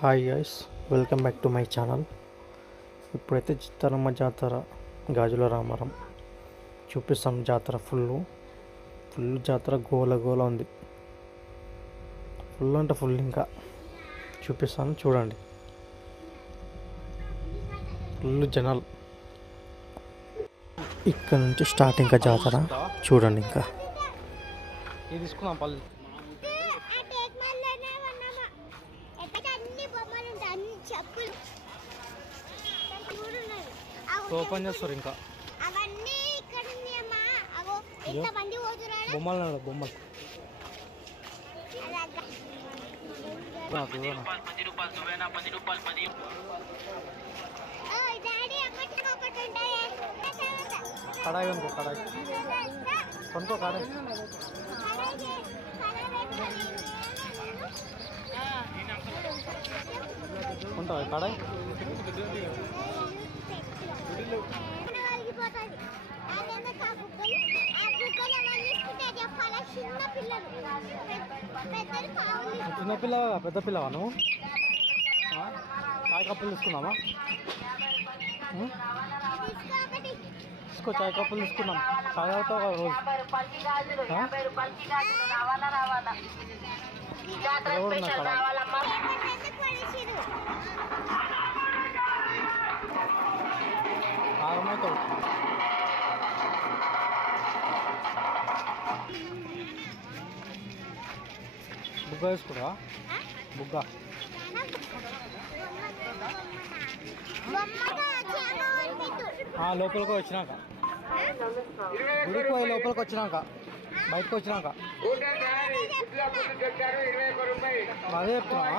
Hi guys welcome back to my channel ఇప్పుడైతే చిత్తారమ్మ జాతర గాజుల రామారం చూపిస్తాను జాతర ఫుల్ ఫుల్ జాతర గోల గోల ఉంది. ఫుల్ అంటే ఫుల్ ఇంకా. చూపిస్తాను చూడండి. ఫుల్ జనాలు. ఇక్కడ నుంచి స్టార్ట్ ఇంకా జాతర. చూడండి ఇంకా. తీసుకున్నాం పల్లె ఓపెన్ చేస్తారు ఇంకా అవన్నీ ఇక్కడ ఉన్నాయమ్మా అగో ఎంత మంది పోతున్నారు బొమ్మలు నాడు బొమ్మలు అలాగా ఓయ్ డాడీ అక్కడ ఒకటి ఉంటాయి కడాయి అనుకో కడాయి కొనుక్కో కడాయి ఉంటావు కడాయి చిన్న చిన్నపిల్ల పెద్ద పిల్లవా నువ్వు? ఆ? చాయ్ కప్పులు తీసుకుందామా ఉం? తీసుకో చాయ్ కప్పులు తీసుకున్నాం. చాయ్ తాగుతావు కదా రోజు? ఆగమవుతావు బుగ్గ వేసుకురా? బుగ్గ. లోపలికి వచ్చినాక. గుడికి పోయి లోపలికి వచ్చినాక. బయటకు వచ్చినాక. అదే చెప్తున్నా.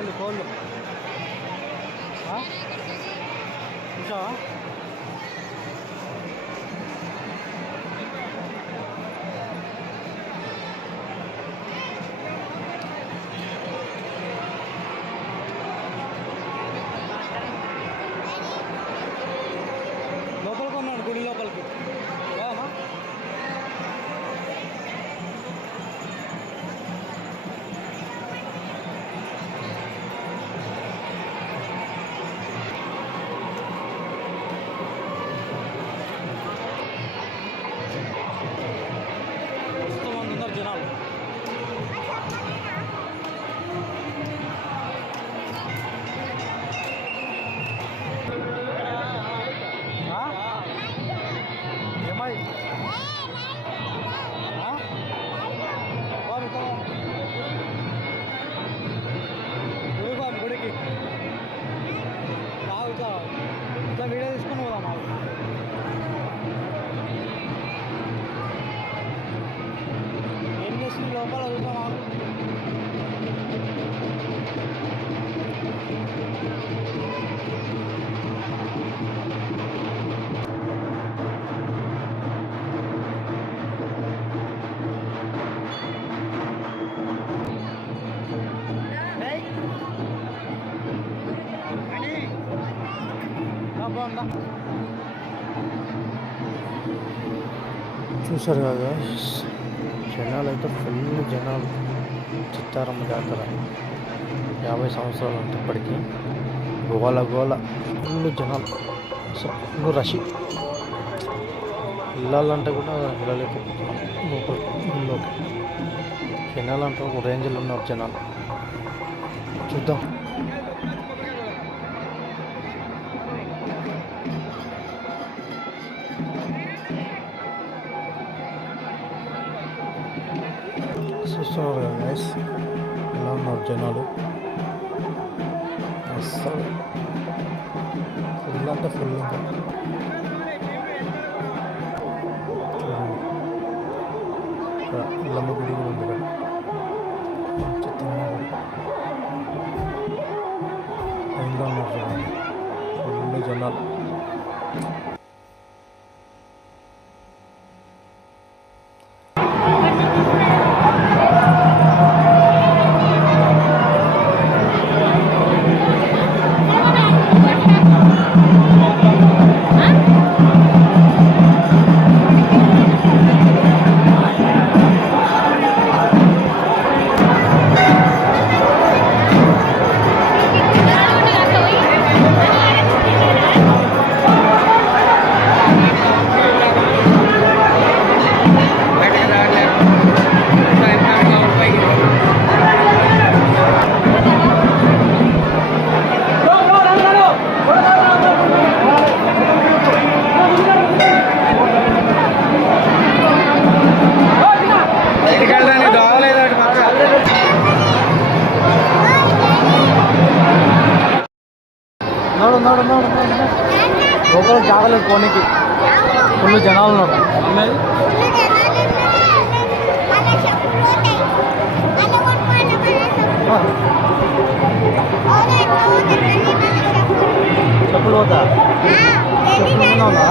కోళ్ళు కోళ్ళు చూసావా చూసారు కదా. జనాలు అయితే ఫుల్ జనాలు. చిత్తారమ్మ జాతర. యాభై సంవత్సరాలు అంటే ఇప్పటికీ. గోల గోల. ఫుల్ జనాలు. ఫుల్ రషి వెళ్ళాలంటే కూడా వెళ్ళలేకపోతున్నాం. లోపల గుడిలోకి తినాలంటే ఒక రేంజ్లో ఉన్నారు జనాలు. చూద్దాం. చూస్తున్నారు కదా గైస్ ఎలా ఉన్నారు జనాలు అస్సలు ఫుల్ అంటే ఫుల్ ఇంకా ఇక్కడ ఇల్లమ్మ గుడి కూడా ఉంది ఇక్కడ చిత్తంగా గుడి లైన్లో ఉన్నారు చూడండి ఫుల్ జనాలు చెప్పులు పోతాయి అలా కొట్టుకోండి మన చెప్పులు చెప్పులు పోతా చెప్పులు కింద ఉందా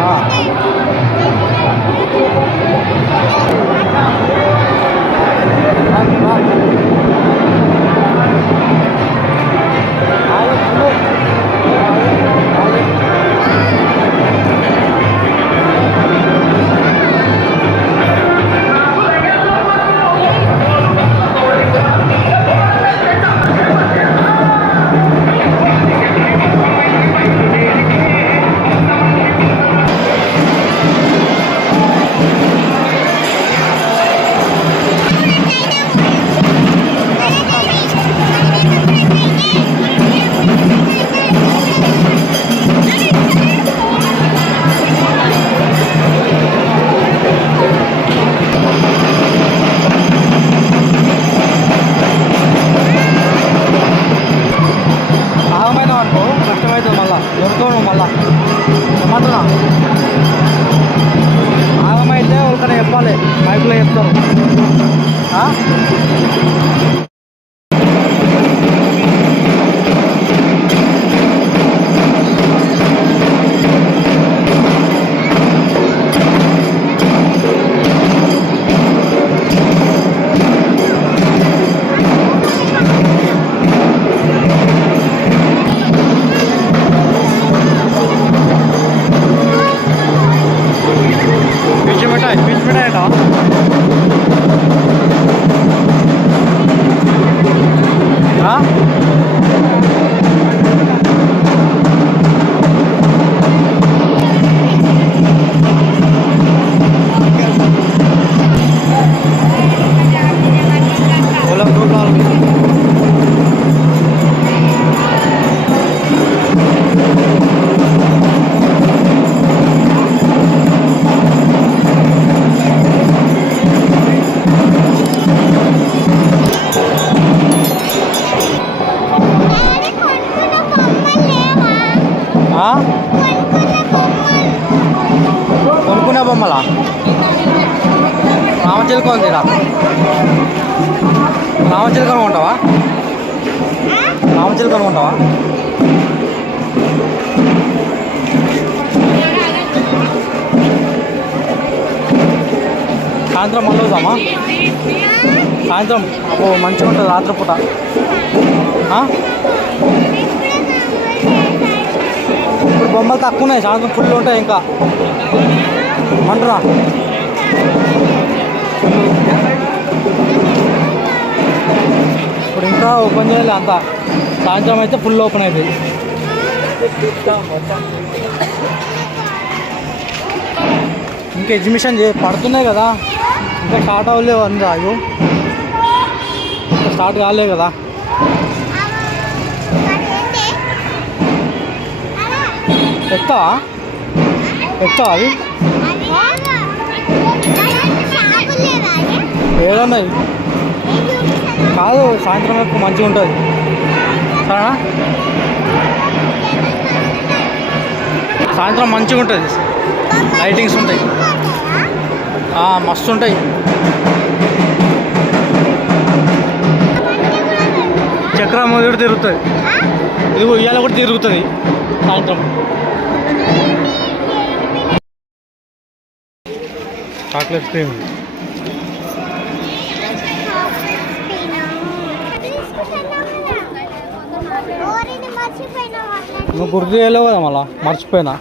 ఆ. అనుకో కష్టమవుతుంది మళ్ళా. దొరకవు మళ్ళా. ఏమంటున్నా? ఆగమైతే ఒకరిని చెప్పాలి. మైకులో చెప్తారు. కొనుక్కునే బొమ్మలా? రామచిలుక ఉంది రా రామచిలుక ఉంటావా రామచిలుక ఉంటావా సాయంత్రం మళ్ళీ వద్దామా? సాయంత్రం ఓ మంచిగా ఉంటుంది రాత్రిపూట బొమ్మలు తక్కువ ఉన్నాయి సాయంత్రం ఫుల్ ఉంటాయి ఇంకా. అంటున్నా ఇప్పుడు ఇంకా ఓపెన్ చేయాలి అంత. సాయంత్రం అయితే ఫుల్ ఓపెన్ అవుతుంది ఇంకా ఎగ్జిబిషన్ పడుతున్నాయి కదా. ఇంకా స్టార్ట్ అవ్వలేవు అని రాజు స్టార్ట్ కాలేదు కదా. ఎక్కవా ఎక్కవా అది ఏడున్నాయి కాదు సాయంత్రం వరకు మంచిగా ఉంటుంది. సరేనా? సాయంత్రం మంచిగా ఉంటుంది. లైటింగ్స్ ఉంటాయి. మస్తు ఉంటాయి. చక్రం కూడా తిరుగుతుంది. ఇది ఉయ్యాల కూడా తిరుగుతుంది సాయంత్రం. చాక్లెట్ క్రీమ్ నువ్వు గుర్తు చేయలేవు కదా మళ్ళా? మర్చిపోయినా?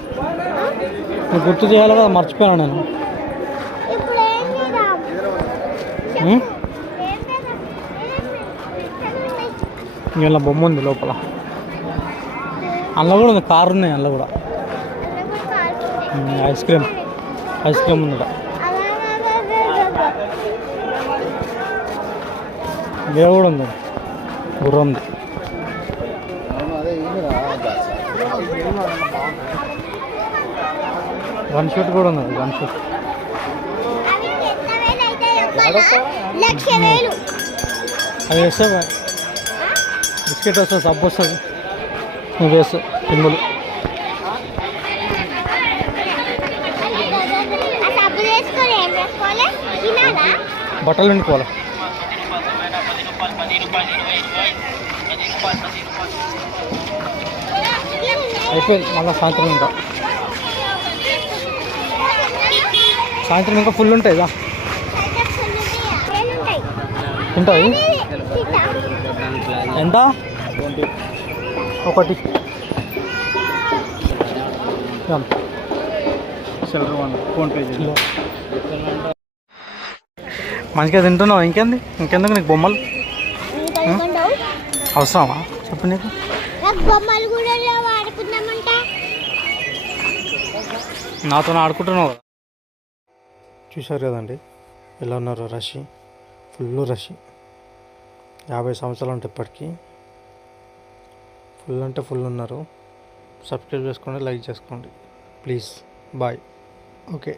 నువ్వు గుర్తు చేయాలి కదా? మర్చిపోయినా నేను? ఇలా బొమ్మ ఉంది లోపల. అందులో కూడా ఉంది కారు ఉన్నాయి అందులో కూడా. Ice cream. ఐస్ క్రీమ్ ఉంది ఇక్కడ ఇక్కడ కూడా ఉంది. గుర్రం ఉంది. గన్ షూట్ కూడా ఉంది గన్ షూట్ అది వేస్తే బిస్కెట్ వస్తుంది సబ్బు వస్తుంది. నువ్వు వేస్తే పింగులు బట్టలు వండుకోవాలి అయిపోయింది మళ్ళీ సాయంత్రం ఇంకా. సాయంత్రం ఇంకా ఫుల్ ఉంటాయి ఇక తింటాయి ఎంత? ఒకటి. ఎంత? కిలో. మంచిగా తింటున్నావు ఇంకేంది? ఇంకెందుకు నీకు బొమ్మలు? అవసరమా? చెప్పు నీకు. నాతో ఆడుకుంటున్నావు కదా. చూశారు కదండి ఎలా ఉన్నారు రషి. ఫుల్ రషి. యాభై సంవత్సరాలు ఉంటాయి ఇప్పటికీ. ఫుల్ అంటే ఫుల్ ఉన్నారు. సబ్స్క్రైబ్ చేసుకోండి లైక్ చేసుకోండి. Please bye. ఓకే.